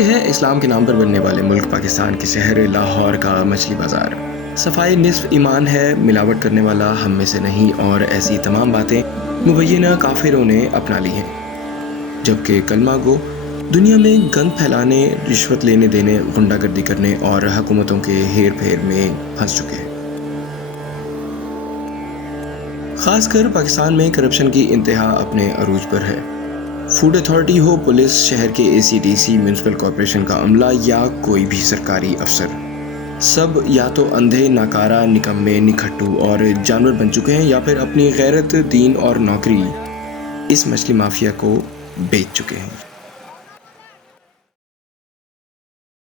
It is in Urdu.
یہ ہے اسلام کے نام پر بننے والے ملک پاکستان کے شہر لاہور کا مچھلی بازار۔ صفائی نصف ایمان ہے، ملاوٹ کرنے والا ہم میں سے نہیں، اور ایسی تمام باتیں مبینہ کافروں نے اپنا لی ہیں، جبکہ کلمہ گو دنیا میں گند پھیلانے، رشوت لینے دینے، غنڈہ گردی کرنے اور حکومتوں کے ہیر پھیر میں پھنس چکے ہیں۔ خاص کر پاکستان میں کرپشن کی انتہا اپنے عروج پر ہے۔ فوڈ اتھارٹی ہو، پولیس، شہر کے ACDC، میونسپل کارپوریشن کا عملہ یا کوئی بھی سرکاری افسر، سب یا تو اندھے، ناکارہ، نکمے، نکھٹو اور جانور بن چکے ہیں، یا پھر اپنی غیرت، دین اور نوکری اس مچھلی مافیا کو بیچ چکے ہیں۔